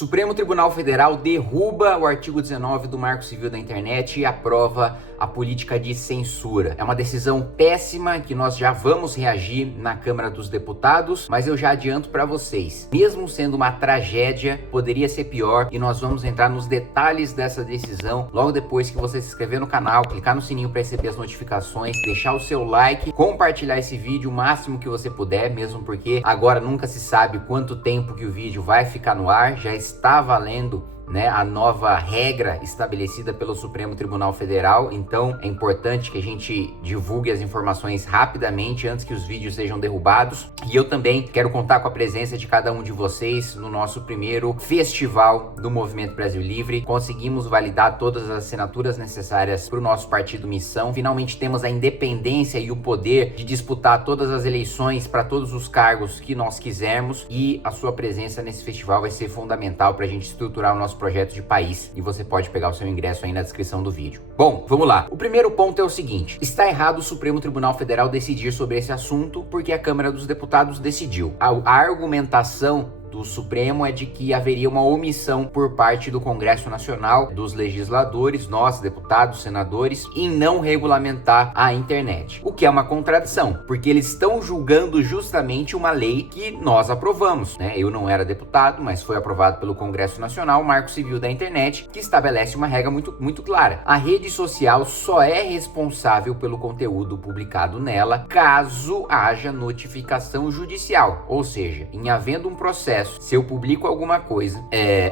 Supremo Tribunal Federal derruba o artigo 19 do Marco Civil da Internet e aprova a política de censura. É uma decisão péssima que nós já vamos reagir na Câmara dos Deputados, mas eu já adianto para vocês, mesmo sendo uma tragédia, poderia ser pior e nós vamos entrar nos detalhes dessa decisão logo depois que você se inscrever no canal, clicar no sininho para receber as notificações, deixar o seu like, compartilhar esse vídeo o máximo que você puder, mesmo porque agora nunca se sabe quanto tempo que o vídeo vai ficar no ar, já está valendo, né, a nova regra estabelecida pelo Supremo Tribunal Federal, então é importante que a gente divulgue as informações rapidamente antes que os vídeos sejam derrubados. E eu também quero contar com a presença de cada um de vocês no nosso primeiro festival do Movimento Brasil Livre. Conseguimos validar todas as assinaturas necessárias para o nosso partido Missão. Finalmente temos a independência e o poder de disputar todas as eleições para todos os cargos que nós quisermos, e a sua presença nesse festival vai ser fundamental para a gente estruturar o nosso projeto de país, e você pode pegar o seu ingresso aí na descrição do vídeo. Bom, vamos lá. O primeiro ponto é o seguinte: está errado o Supremo Tribunal Federal decidir sobre esse assunto porque a Câmara dos Deputados decidiu. A argumentação do Supremo é de que haveria uma omissão por parte do Congresso Nacional, dos legisladores, nós, deputados, senadores, em não regulamentar a internet. O que é uma contradição, porque eles estão julgando justamente uma lei que nós aprovamos, né? Eu não era deputado, mas foi aprovado pelo Congresso Nacional, o Marco Civil da Internet, que estabelece uma regra muito clara. A rede social só é responsável pelo conteúdo publicado nela caso haja notificação judicial, ou seja, em havendo um processo, se eu publico alguma coisa,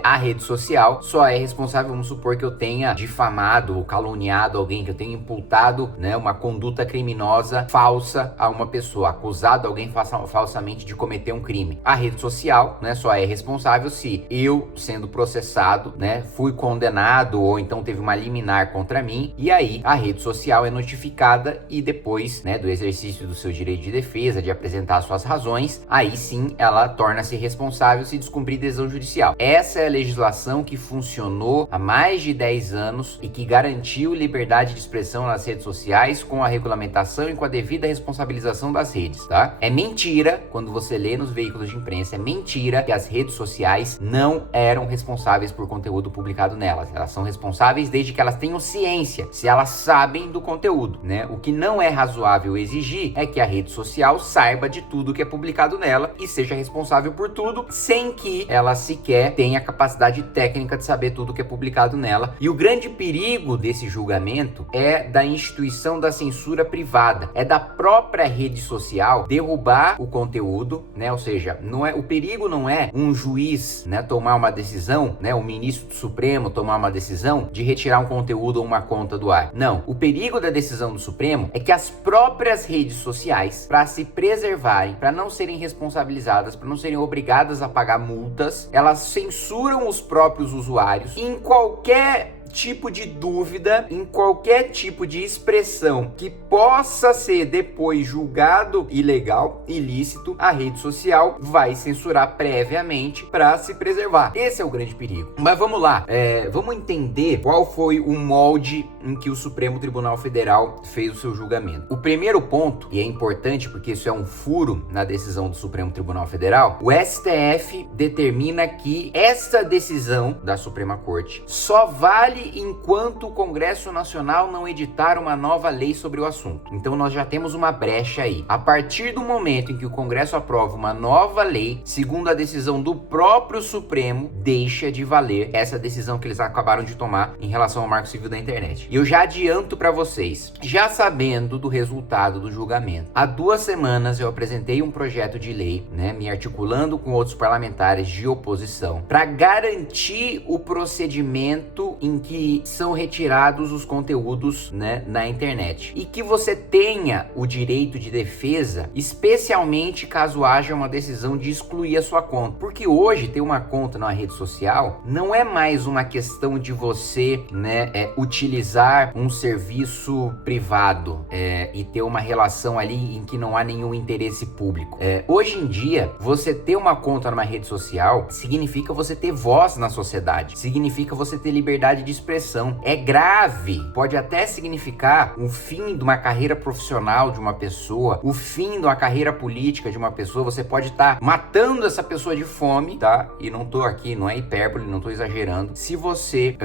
a rede social só é responsável. Vamos supor que eu tenha difamado ou caluniado alguém, que eu tenha imputado, né, uma conduta criminosa falsa a uma pessoa, acusado alguém falsamente de cometer um crime. A rede social, né, só é responsável se eu, sendo processado, né, fui condenado ou então teve uma liminar contra mim, e aí a rede social é notificada e depois, né, do exercício do seu direito de defesa, de apresentar suas razões, aí sim ela torna-se responsável se descumprir decisão judicial. Essa é a legislação que funcionou há mais de 10 anos e que garantiu liberdade de expressão nas redes sociais com a regulamentação e com a devida responsabilização das redes, tá? É mentira, quando você lê nos veículos de imprensa, é mentira que as redes sociais não eram responsáveis por conteúdo publicado nelas. Elas são responsáveis desde que elas tenham ciência, se elas sabem do conteúdo, né? O que não é razoável exigir é que a rede social saiba de tudo que é publicado nela e seja responsável por tudo, sem que ela sequer tenha capacidade técnica de saber tudo que é publicado nela. E o grande perigo desse julgamento é da instituição da censura privada, é da própria rede social derrubar o conteúdo, né? Ou seja, o perigo não é um juiz, né, tomar uma decisão, né, o ministro do Supremo tomar uma decisão de retirar um conteúdo ou uma conta do ar. Não, o perigo da decisão do Supremo é que as próprias redes sociais, para se preservarem, para não serem responsabilizadas, para não serem obrigadas a pagar multas, elas censuram os próprios usuários em qualquer tipo de dúvida, em qualquer tipo de expressão que possa ser depois julgado ilegal, ilícito, a rede social vai censurar previamente para se preservar. Esse é o grande perigo. Mas vamos lá, vamos entender qual foi o molde em que o Supremo Tribunal Federal fez o seu julgamento. O primeiro ponto, e é importante porque isso é um furo na decisão do Supremo Tribunal Federal, o STF determina que essa decisão da Suprema Corte só vale enquanto o Congresso Nacional não editar uma nova lei sobre o assunto. Então nós já temos uma brecha aí. A partir do momento em que o Congresso aprova uma nova lei, segundo a decisão do próprio Supremo, deixa de valer essa decisão que eles acabaram de tomar em relação ao Marco Civil da Internet. E eu já adianto para vocês, já sabendo do resultado do julgamento, há 2 semanas eu apresentei um projeto de lei, né, me articulando com outros parlamentares de oposição, para garantir o procedimento em que são retirados os conteúdos, né, na internet, e que você tenha o direito de defesa, especialmente caso haja uma decisão de excluir a sua conta, porque hoje ter uma conta na rede social não é mais uma questão de você, né, utilizar um serviço privado e ter uma relação ali em que não há nenhum interesse público. Hoje em dia, você ter uma conta numa rede social significa você ter voz na sociedade, significa você ter liberdade de expressão. É grave. Pode até significar o fim de uma carreira profissional de uma pessoa, o fim de uma carreira política de uma pessoa. Você pode estar matando essa pessoa de fome, tá? E não tô aqui, não é hipérbole, não tô exagerando. Se você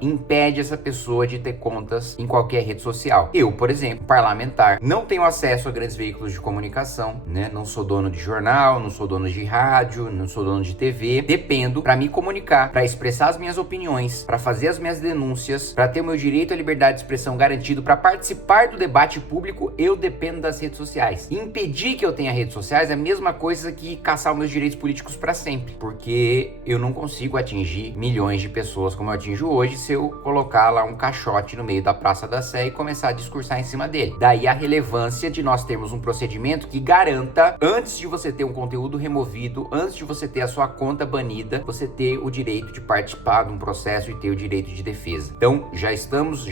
impede essa pessoa de ter contas em qualquer rede social. Eu, por exemplo, parlamentar, não tenho acesso a grandes veículos de comunicação, né? Não sou dono de jornal, não sou dono de rádio, não sou dono de TV. Dependo para me comunicar, para expressar as minhas opiniões, para fazer as minhas denúncias, para ter o meu direito à liberdade de expressão garantido, para participar do debate público, eu dependo das redes sociais. Impedir que eu tenha redes sociais é a mesma coisa que caçar os meus direitos políticos para sempre, porque eu não consigo atingir milhões de pessoas como eu atinjo hoje se eu colocar lá um caixote no meio da Praça da Sé e começar a discursar em cima dele. Daí a relevância de nós termos um procedimento que garanta, antes de você ter um conteúdo removido, antes de você ter a sua conta banida, você ter o direito de participar de um processo e ter o direito de defesa. Então, já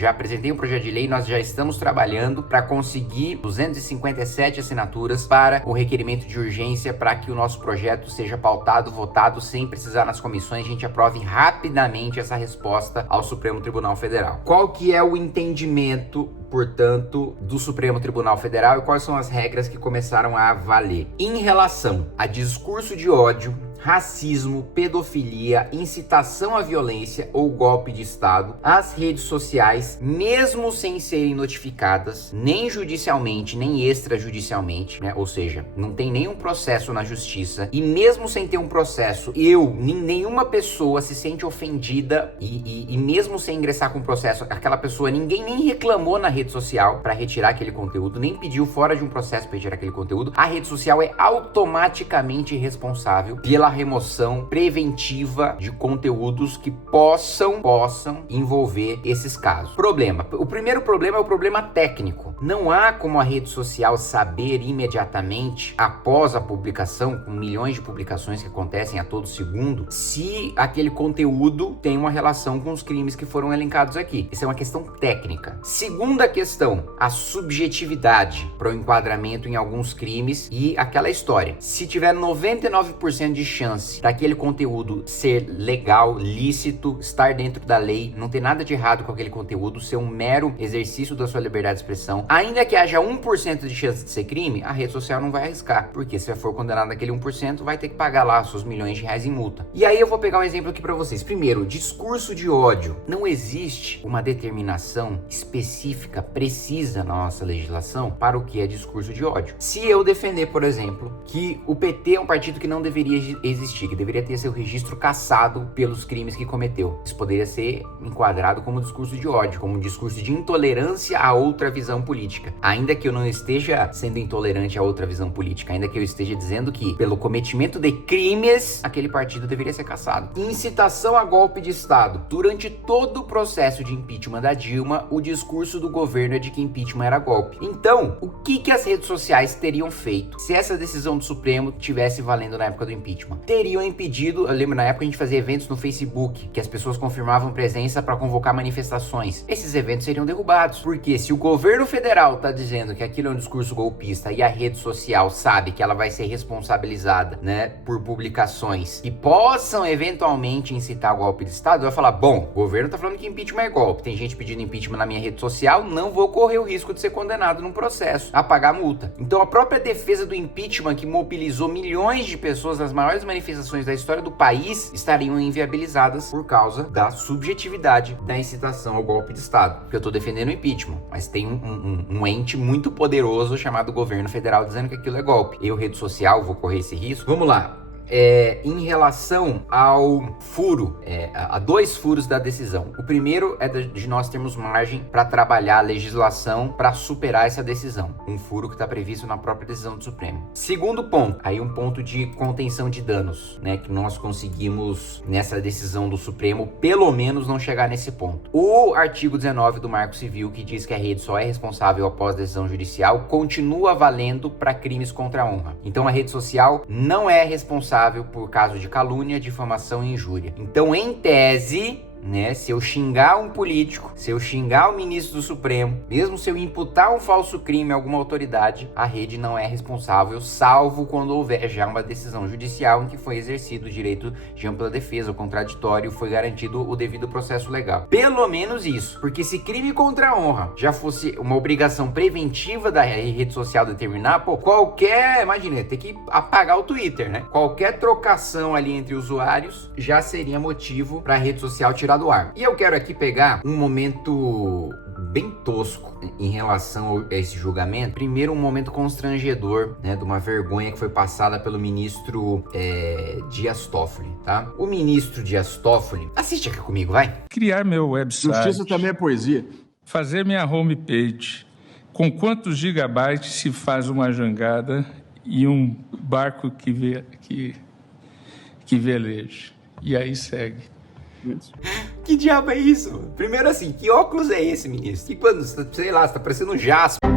apresentei um projeto de lei, nós já estamos trabalhando para conseguir 257 assinaturas para o requerimento de urgência para que o nosso projeto seja pautado, votado, sem precisar nas comissões, a gente aprove rapidamente essa resposta ao Supremo Tribunal Federal. Qual que é o entendimento, portanto, do Supremo Tribunal Federal e quais são as regras que começaram a valer? Em relação a discurso de ódio, racismo, pedofilia, incitação à violência ou golpe de Estado, as redes sociais, mesmo sem serem notificadas, nem judicialmente, nem extrajudicialmente, né? Ou seja, não tem nenhum processo na justiça, e mesmo sem ter um processo, nenhuma pessoa se sente ofendida e mesmo sem ingressar com o processo, aquela pessoa, ninguém nem reclamou na rede social para retirar aquele conteúdo, nem pediu fora de um processo para retirar aquele conteúdo, a rede social é automaticamente responsável pela remoção preventiva de conteúdos que possam envolver esses casos. O primeiro problema é o problema técnico. Não há como a rede social saber imediatamente, após a publicação, com milhões de publicações que acontecem a todo segundo, se aquele conteúdo tem uma relação com os crimes que foram elencados aqui. Isso é uma questão técnica. Segunda questão, a subjetividade para o enquadramento em alguns crimes e aquela história. Se tiver 99% de chance daquele conteúdo ser legal, lícito, estar dentro da lei, não ter nada de errado com aquele conteúdo, ser um mero exercício da sua liberdade de expressão, ainda que haja 1% de chance de ser crime, a rede social não vai arriscar, porque se for condenado naquele 1%, vai ter que pagar lá seus milhões de reais em multa. E aí eu vou pegar um exemplo aqui pra vocês. Primeiro, discurso de ódio. Não existe uma determinação específica, precisa na nossa legislação para o que é discurso de ódio. Se eu defender, por exemplo, que o PT é um partido que não deveria existir, que deveria ter seu registro cassado pelos crimes que cometeu, isso poderia ser enquadrado como discurso de ódio, como um discurso de intolerância a outra visão política. Ainda que eu não esteja sendo intolerante a outra visão política, ainda que eu esteja dizendo que, pelo cometimento de crimes, aquele partido deveria ser cassado. Incitação a golpe de Estado. Durante todo o processo de impeachment da Dilma, o discurso do governo é de que impeachment era golpe. Então, o que as redes sociais teriam feito se essa decisão do Supremo tivesse valendo na época do impeachment? Teriam impedido, eu lembro na época a gente fazia eventos no Facebook, que as pessoas confirmavam presença para convocar manifestações. Esses eventos seriam derrubados, porque se o governo federal tá dizendo que aquilo é um discurso golpista e a rede social sabe que ela vai ser responsabilizada, né, por publicações que possam eventualmente incitar o golpe de Estado, vai falar, bom, o governo tá falando que impeachment é golpe, tem gente pedindo impeachment na minha rede social, não vou correr o risco de ser condenado num processo, a pagar multa. Então a própria defesa do impeachment, que mobilizou milhões de pessoas nas maiores manifestações da história do país, estariam inviabilizadas por causa da subjetividade da incitação ao golpe de Estado. Porque eu tô defendendo o impeachment, mas tem um ente muito poderoso chamado governo federal dizendo que aquilo é golpe. Eu, rede social, vou correr esse risco? Vamos lá. Em relação ao furo, a dois furos da decisão. O primeiro é de nós termos margem para trabalhar a legislação para superar essa decisão. Um furo que está previsto na própria decisão do Supremo. Segundo ponto, aí um ponto de contenção de danos, né, que nós conseguimos nessa decisão do Supremo, pelo menos não chegar nesse ponto. O artigo 19 do Marco Civil, que diz que a rede só é responsável após decisão judicial, continua valendo para crimes contra a honra. Então a rede social não é responsável por caso de calúnia, difamação e injúria. Então, em tese, né? Se eu xingar um político, se eu xingar o ministro do Supremo, mesmo se eu imputar um falso crime a alguma autoridade, a rede não é responsável, salvo quando houver já uma decisão judicial em que foi exercido o direito de ampla defesa, o contraditório, foi garantido o devido processo legal. Pelo menos isso, porque se crime contra a honra já fosse uma obrigação preventiva da rede social determinar, pô, imagina, tem que apagar o Twitter, né? Qualquer trocação ali entre usuários já seria motivo para a rede social tirar do ar. E eu quero aqui pegar um momento bem tosco em relação a esse julgamento. Primeiro, um momento constrangedor, né, de uma vergonha que foi passada pelo ministro Dias Toffoli, tá? O ministro Dias Toffoli, assiste aqui comigo, vai. Criar meu website. Justiça também é poesia. Fazer minha homepage. Com quantos gigabytes se faz uma jangada e um barco que veleja? E aí segue. Que diabo é isso? Primeiro assim, que óculos é esse, ministro? Que quando, sei lá, você tá parecendo um Jasper.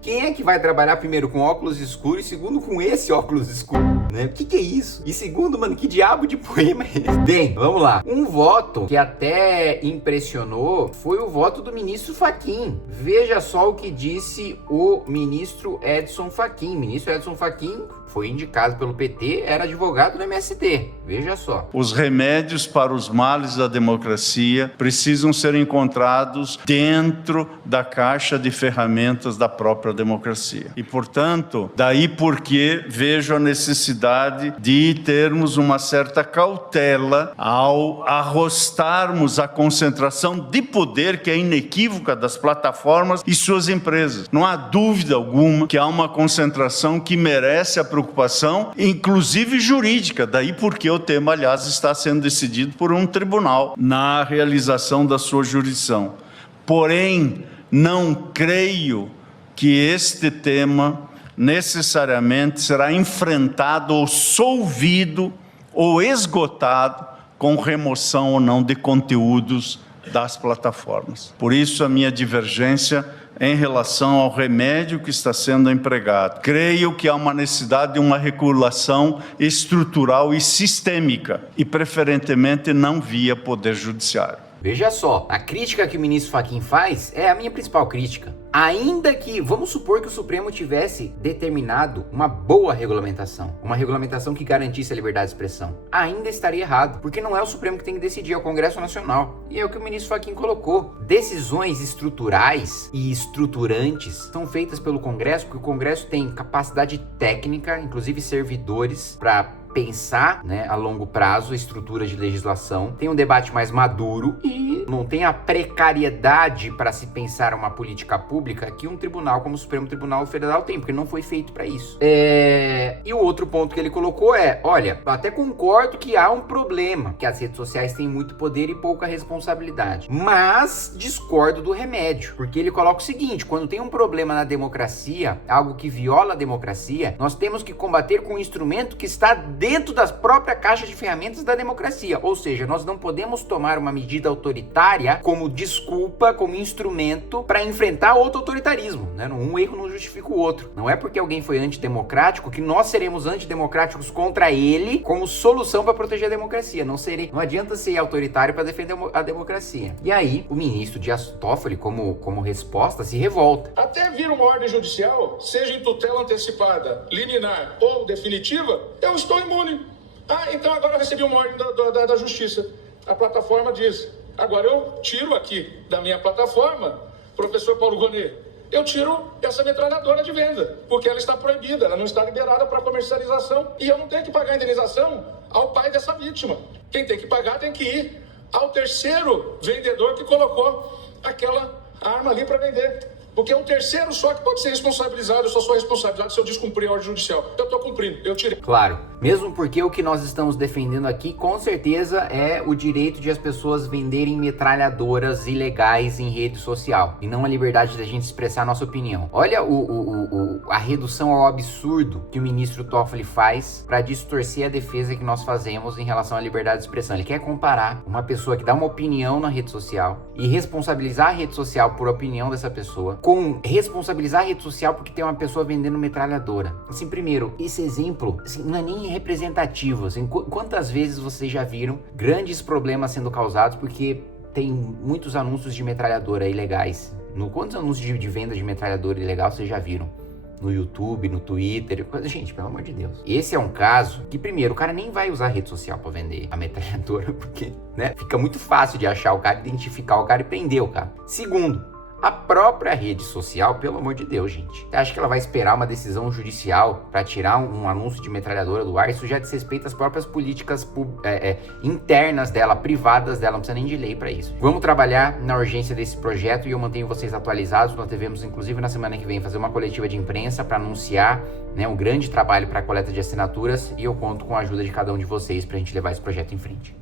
Quem é que vai trabalhar primeiro com óculos escuros e segundo com esse óculos escuro, né? O que é isso? E segundo, mano, que diabo de poema é esse? Bem, vamos lá. Um voto que até impressionou foi o voto do ministro Fachin. Veja só o que disse o ministro Edson Fachin. O ministro Edson Fachin foi indicado pelo PT, era advogado do MST. Veja só. Os remédios para os males da democracia precisam ser encontrados dentro da caixa de ferramentas da própria democracia. E, portanto, daí porque vejo a necessidade de termos uma certa cautela ao arrostarmos a concentração de poder que é inequívoca das plataformas e suas empresas. Não há dúvida alguma que há uma concentração que merece a preocupação, inclusive jurídica, daí porque o tema, aliás, está sendo decidido por um tribunal na realização da sua jurisdição. Porém, não creio que este tema necessariamente será enfrentado ou solvido ou esgotado com remoção ou não de conteúdos das plataformas. Por isso, a minha divergência em relação ao remédio que está sendo empregado. Creio que há uma necessidade de uma regulação estrutural e sistêmica, e preferentemente não via poder judiciário. Veja só, a crítica que o ministro Fachin faz é a minha principal crítica. Ainda que, vamos supor que o Supremo tivesse determinado uma boa regulamentação, uma regulamentação que garantisse a liberdade de expressão, ainda estaria errado, porque não é o Supremo que tem que decidir, é o Congresso Nacional. E é o que o ministro Fachin colocou. Decisões estruturais e estruturantes são feitas pelo Congresso, porque o Congresso tem capacidade técnica, inclusive servidores, para pensar, né, a longo prazo, a estrutura de legislação, tem um debate mais maduro e não tem a precariedade para se pensar uma política pública que um tribunal como o Supremo Tribunal Federal tem, porque não foi feito para isso. E o outro ponto que ele colocou é, olha, eu até concordo que há um problema, que as redes sociais têm muito poder e pouca responsabilidade, mas discordo do remédio, porque ele coloca o seguinte, quando tem um problema na democracia, algo que viola a democracia, nós temos que combater com um instrumento que está dentro das próprias caixas de ferramentas da democracia. Ou seja, nós não podemos tomar uma medida autoritária como desculpa, como instrumento para enfrentar outro autoritarismo, né? Um erro não justifica o outro. Não é porque alguém foi antidemocrático que nós seremos antidemocráticos contra ele como solução para proteger a democracia. Não adianta ser autoritário para defender a democracia. E aí, o ministro Dias Toffoli, como resposta, se revolta. Até vir uma ordem judicial, seja em tutela antecipada, liminar ou definitiva, eu estou imune. Então agora eu recebi uma ordem da Justiça. A plataforma diz, agora eu tiro aqui da minha plataforma, professor Paulo Gonet, eu tiro essa metralhadora de venda, porque ela está proibida, ela não está liberada para comercialização e eu não tenho que pagar a indenização ao pai dessa vítima. Quem tem que pagar tem que ir ao terceiro vendedor que colocou aquela arma ali para vender. Porque é um terceiro só que pode ser responsabilizado, eu só sou responsabilizado se eu descumprir a ordem judicial. Eu estou cumprindo, eu tirei. Claro, mesmo porque o que nós estamos defendendo aqui, com certeza, é o direito de as pessoas venderem metralhadoras ilegais em rede social. E não a liberdade da gente expressar a nossa opinião. Olha a redução ao absurdo que o ministro Toffoli faz para distorcer a defesa que nós fazemos em relação à liberdade de expressão. Ele quer comparar uma pessoa que dá uma opinião na rede social e responsabilizar a rede social por opinião dessa pessoa com responsabilizar a rede social porque tem uma pessoa vendendo metralhadora. Assim, primeiro, esse exemplo assim, não é nem representativo. Assim, quantas vezes vocês já viram grandes problemas sendo causados porque tem muitos anúncios de metralhadora ilegais? Quantos anúncios de venda de metralhadora ilegal vocês já viram? No YouTube, no Twitter, gente, pelo amor de Deus. Esse é um caso que, primeiro, o cara nem vai usar a rede social pra vender a metralhadora, porque, né, fica muito fácil de achar o cara, identificar o cara e prender o cara. Segundo, a própria rede social, pelo amor de Deus, gente. Você acha que ela vai esperar uma decisão judicial para tirar um anúncio de metralhadora do ar? Isso já desrespeita as próprias políticas internas dela, privadas dela, não precisa nem de lei para isso. Vamos trabalhar na urgência desse projeto e eu mantenho vocês atualizados. Nós devemos, inclusive, na semana que vem, fazer uma coletiva de imprensa para anunciar, né, um grande trabalho para a coleta de assinaturas e eu conto com a ajuda de cada um de vocês para a gente levar esse projeto em frente.